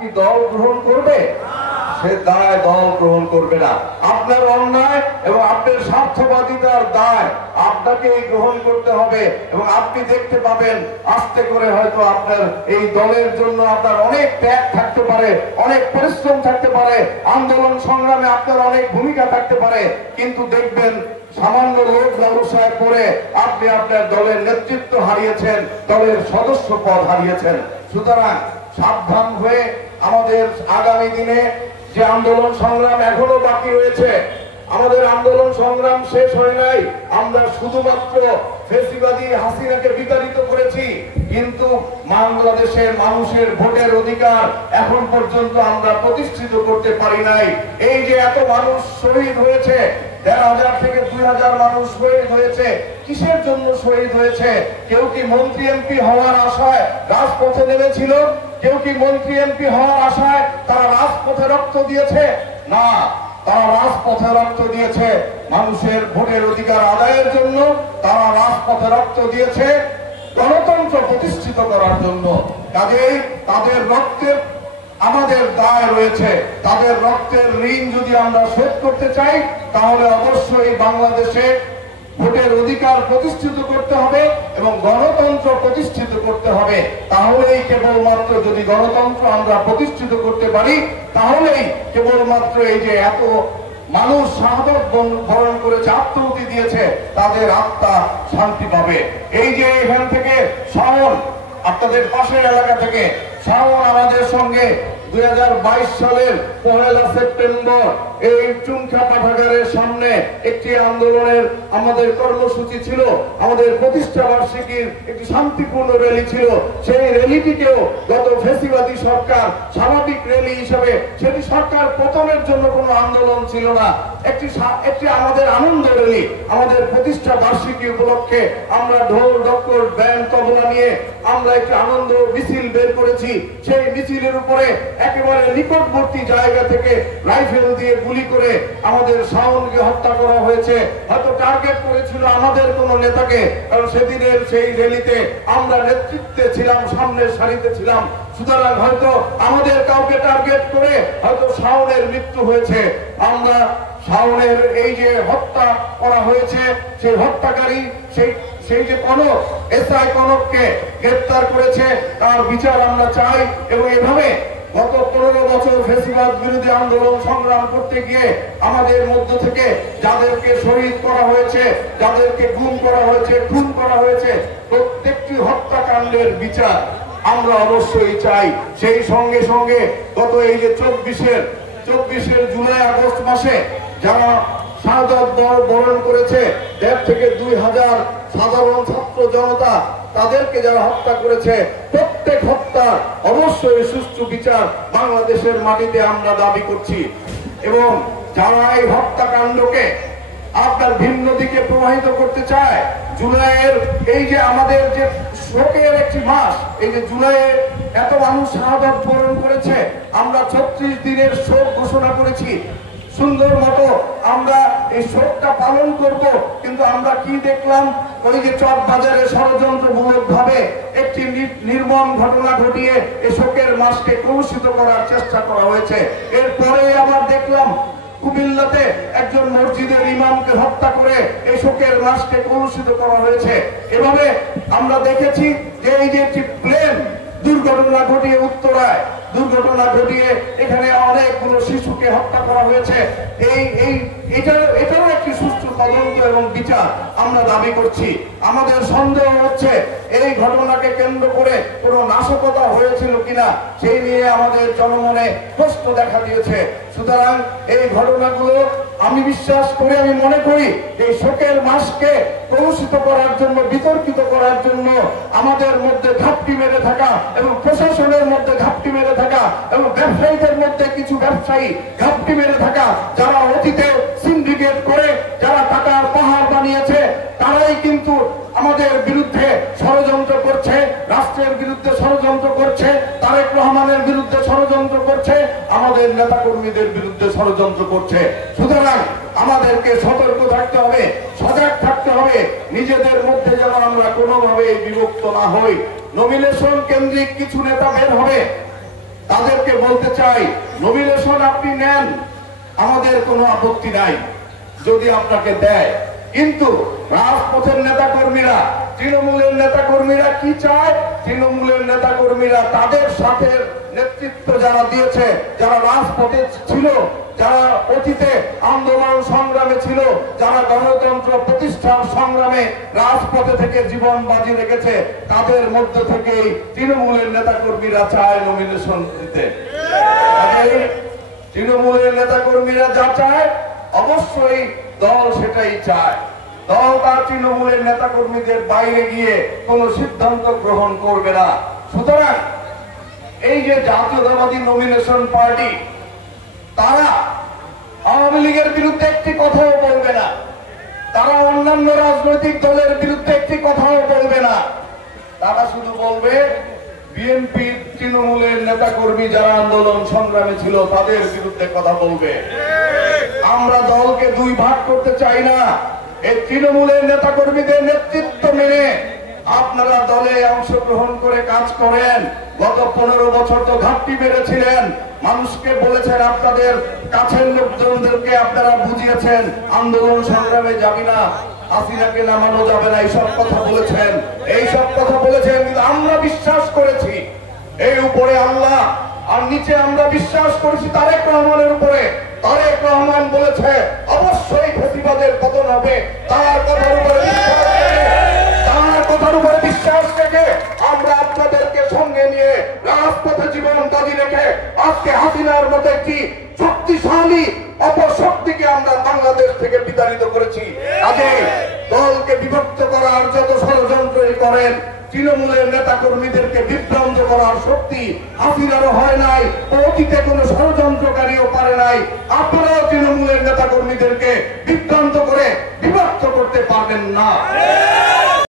কি দল গ্রহণ করবে? সে দায় দল গ্রহণ করবে না। আপনার অন্যায় এবং আপনার স্বার্থবাদিতার দায় আপনাকে গ্রহণ করতে হবে এবং আপনি দেখতে পাবেন আস্তে করে হয়তো আপনার এই দলের জন্য আপনার অনেক ত্যাগ থাকতে পারে, অনেক পরিশ্রম থাকতে পারে, আন্দোলন সংগ্রামে আপনার অনেক ভূমিকা থাকতে পারে, কিন্তু দেখবেন সামান্য লোক ব্যবসায় করে আপনি আপনার দলের নেতৃত্ব হারিয়েছেন, দলের সদস্য পদ হারিয়েছেন। সুতরাং সাবধান হয়ে আমাদের আগামী দিনে যে আন্দোলন সংগ্রাম এখনো বাকি রয়েছে, আমাদের আন্দোলন সংগ্রাম শেষ হয় নাই। আমরা শুধুমাত্র ফ্যাসিবাদী হাসিনাকে বিতাড়িত করেছি, কিন্তু বাংলাদেশের মানুষের ভোটের অধিকার এখন পর্যন্ত আমরা প্রতিষ্ঠিত করতে পারি নাই। এই যে এত মানুষ শহীদ হয়েছে, ১,৫০০ থেকে ২,০০০ মানুষ শহীদ হয়েছে, কিসের জন্য শহীদ হয়েছে? কেউ কি মন্ত্রী এমপি হওয়ার আশায় রাজপথে নেমেছিল? কেউ কি মন্ত্রী এমপি হওয়ার আশায় তারা রাজপথে রক্ত দিয়েছে? না, তারা রাজপথে রক্ত দিয়েছে মানুষের ভোটের অধিকার আদায়ের জন্য। তারা রাজপথে রক্ত দিয়েছে গণতন্ত্র প্রতিষ্ঠিত করার জন্য। কাজেই তাদের রক্তের আমাদের দায় রয়েছে। তাদের রক্তের ঋণ যদি আমরা শোধ করতে চাই, তাহলে অবশ্যই বাংলাদেশে ভোটের অধিকার প্রতিষ্ঠিত করতে হবে এবং গণতন্ত্র প্রতিষ্ঠিত করতে হবে। তাহলেই কেবলমাত্র, যদি গণতন্ত্র আমরা প্রতিষ্ঠিত করতে পারি, তাহলেই কেবলমাত্র এই যে এত মানুষ শাহাদত বরণ করেছে, আত্মহুতি দিয়েছে, তাদের আত্মা শান্তি পাবে। এই যে এখান থেকে শাওন, আপনাদের পাশের এলাকা থেকে শাওন আমাদের সঙ্গে ২০২২ সালের ১ সেপ্টেম্বর এই চুনখা পাঠাগারের সামনে একটি আন্দোলনের আমাদের কর্মসূচি ছিল। আমাদের প্রতিষ্ঠা বার্ষিকীর একটি শান্তিপূর্ণ র্যালি ছিল। সেই র্যালিটিকেও গত ফ্যাসিবাদী সরকার স্বাভাবিক র্যালি হিসাবে, সেটি সরকার পতনের জন্য কোনো আন্দোলন ছিল না, একটি আমাদের আনন্দ র্যালি। আমাদের প্রতিষ্ঠা বার্ষিকী উপলক্ষে আমরা ঢোল ডক্কর ব্যান্ড তবলা নিয়ে আমরা একটি আনন্দ মিছিল বের করেছি। সেই মিছিলের উপরে একেবারে নিকটবর্তী জায়গা থেকে রাইফেল দিয়ে গুলি করে আমাদের শাওনকে হত্যা করা হয়েছে। হয়তো টার্গেট করেছিল আমাদের কোন নেতাকে, কারণ সেদিনের সেই র্যালিতে আমরা নেতৃত্বে ছিলাম, সামনের সারিতে ছিলাম। সুতরাং হয়তো আমাদের কাউকে টার্গেট করে হয়তো শাওনের মৃত্যু হয়েছে। আমরা শাওনের এই যে হত্যা করা হয়েছে, সেই হত্যাকারী, সেই যে কনক, এসআই কনককে গ্রেফতার করেছে, তার বিচার আমরা চাই। এবং এভাবে গত ১৫ বছর ফ্যাসিবাদ বিরোধী আন্দোলন সংগ্রাম করতে গিয়ে আমাদের মধ্য থেকে যাদেরকে শহীদ করা হয়েছে, যাদেরকে গুম করা হয়েছে, খুন করা হয়েছে, প্রত্যেকটি হত্যাকাণ্ডের বিচার আমরা অবশ্যই চাই। সেই সঙ্গে সঙ্গে গত এই যে ২৪ জুলাই আগস্ট মাসে যারা শাহাদত বরণ করেছে, ১,৫০০ থেকে ২,০০০ সাধারণ ছাত্র জনতা, তাদেরকে যারা হত্যা করেছে, প্রত্যেক হত্যার অবশ্যই সুষ্ঠু বিচার বাংলাদেশের মাটিতে আমরা দাবি করছি। এবং যারা এই হত্যাকাণ্ডকে আপনার ভিন্ন দিকে প্রবাহিত করতে চায়, জুলাইয়ের এই যে আমাদের যে শোকের একটি মাস, এই যে জুলাইয়ে এত মানুষ শাহাদত বরণ করেছে, আমরা ৩৬ দিনের শোক ঘোষণা করেছি। সুন্দর মতো আমরা এই শোকটা পালন করব, কিন্তু আমরা কি দেখলাম? ওই যে চকবাজারে ষড়যন্ত্রমূলক ভাবে একটি নির্মম ঘটনা ঘটিয়ে এই শোকের মাসকে কলুষিত করার চেষ্টা করা হয়েছে। এরপরে আবার দেখলাম কুমিল্লাতে একজন মসজিদের ইমামকে হত্যা করে এই শোকের মাসকে কলুষিত করা হয়েছে। এভাবে আমরা দেখেছি যে এই যে একটি প্লেন দুর্ঘটনা ঘটিয়ে উত্তরায় দুর্ঘটনা ঘটিয়ে এখানে অনেকগুলো শিশুকে হত্যা করা হয়েছে। এটারও একটি সুষ্ঠু তদন্ত এবং বিচার আমরা দাবি করছি। আমাদের সন্দেহ হচ্ছে এই ঘটনাকে কেন্দ্র করে কোনো নাশকতা হয়েছিল কিনা, সেই নিয়ে আমাদের জনমনে প্রশ্ন দেখা দিয়েছে। সুতরাং এই ঘটনাগুলো আমি বিশ্বাস করি, আমি মনে করি এই শোকের মাসকে কলুষিত করার জন্য, বিতর্কিত করার জন্য আমাদের মধ্যে ঘাপটি মেরে থাকা এবং প্রশাসনের মধ্যে ঘাপটি মেরে থাকা এবং ব্যবসায়ীদের মধ্যে কিছু ব্যবসায়ী ঘাপটি মেরে থাকা, যারা অতীতে সিন্ডিকেট করে যারা টাকার পাহাড় বানিয়েছে, তারাই কিন্তু আমাদের বিরুদ্ধে ষড়যন্ত্র করছে, রাষ্ট্রের বিরুদ্ধে ষড়যন্ত্র করছে, তারেক রহমানের বিরুদ্ধে ষড়যন্ত্র করছে, আমাদের নেতাকর্মীদের বিরুদ্ধে ষড়যন্ত্র করছে। সুতরাং আমাদেরকে সতর্ক থাকতে হবে, সজাগ থাকতে হবে, নিজেদের মধ্যে যেন আমরা কোনোভাবে বিভক্ত না হই। নমিনেশন কেন্দ্রিক কিছু নেতা বের হবে, তাদেরকে বলতে চাই, নমিনেশন আপনি নেন, আমাদের কোনো আপত্তি নাই যদি আপনাকে দেয়। কিন্তু রাজপথের নেতা কর্মীরা, তৃণমূলের নেতা কর্মীরা কি চায়? তৃণমূলের নেতা কর্মীরা তাদের সাথে নেতৃত্ব যারা দিয়েছে, যারা রাজপথে ছিল, যারা অতীতে আন্দোলন সংগ্রামে ছিল, যারা গণতন্ত্র প্রতিষ্ঠার সংগ্রামে রাজপথে থেকে জীবন বাজি রেখেছে, তাদের মধ্য থেকেই তৃণমূলের নেতা কর্মীরা চায় নমিনেশন দিতে। তৃণমূলের নেতা কর্মীরা যা চায় অবশ্যই দল সেটাই চায়। দল তার তৃণমূলের নেতা কর্মীদের বাইরে গিয়ে কোন সিদ্ধান্ত গ্রহণ করবে না। সুতরাং এই যে জাতীয়তাবাদী নমিনেশন পার্টি, তারা আওয়ামী লীগের বিরুদ্ধে একটি কথাও বলবে না, তারা অন্যান্য রাজনৈতিক দলের বিরুদ্ধে একটি কথাও বলবে না। তারা শুধু বলবে বিএনপি তৃণমূলের নেতা কর্মী যারা আন্দোলন সংগ্রামে ছিল তাদের বিরুদ্ধে কথা বলবে। আমরা দলকে দুই ভাগ করতে চাই না। এই তৃণমূলের নেতা কর্মীদের নেতৃত্ব মেনে আপনারা দলে অংশগ্রহণ করে কাজ করেন। গত 15 বছর তো ঘাটতি বেড়েছিলেন, মানুষকে বলেছেন, আপনাদের কাছের লোকজনদেরকে আপনারা বুঝিয়েছেন আন্দোলন সংগ্রামে যাবি না, হাসিনাকে নামানো যাবে না, এইসব কথা বলেছেন, এইসব কথা বলেছেন। কিন্তু আমরা বিশ্বাস করেছি এই উপরে আল্লাহ, আর নিচে আমরা বিশ্বাস করেছি তারেক রহমানের উপরে। তারেক রহমান বলেছে অবশ্যই ফ্যাসিবাদের পতন হবে। তার কথার উপরে বিশ্বাস রেখে আমরা আপনাদেরকে সঙ্গে নিয়ে রাজপথে জীবন বাজি রেখে আজকে হাসিনার মতো একটি শক্তিশালী অপশক্তিকে আমরা বাংলাদেশ থেকে বিতাড়িত করেছি। আগে দলকে বিভক্ত করার যত ষড়যন্ত্রই করেন, তৃণমূলের নেতা কর্মীদেরকে বিভ্রান্ত করার শক্তি হাসিনারও হয় নাই, অতীতে কোনো ষড়যন্ত্রকারীও পারে নাই। আপনারাও তৃণমূলের নেতা কর্মীদেরকে বিভ্রান্ত করে বিভক্ত করতে পারবেন না।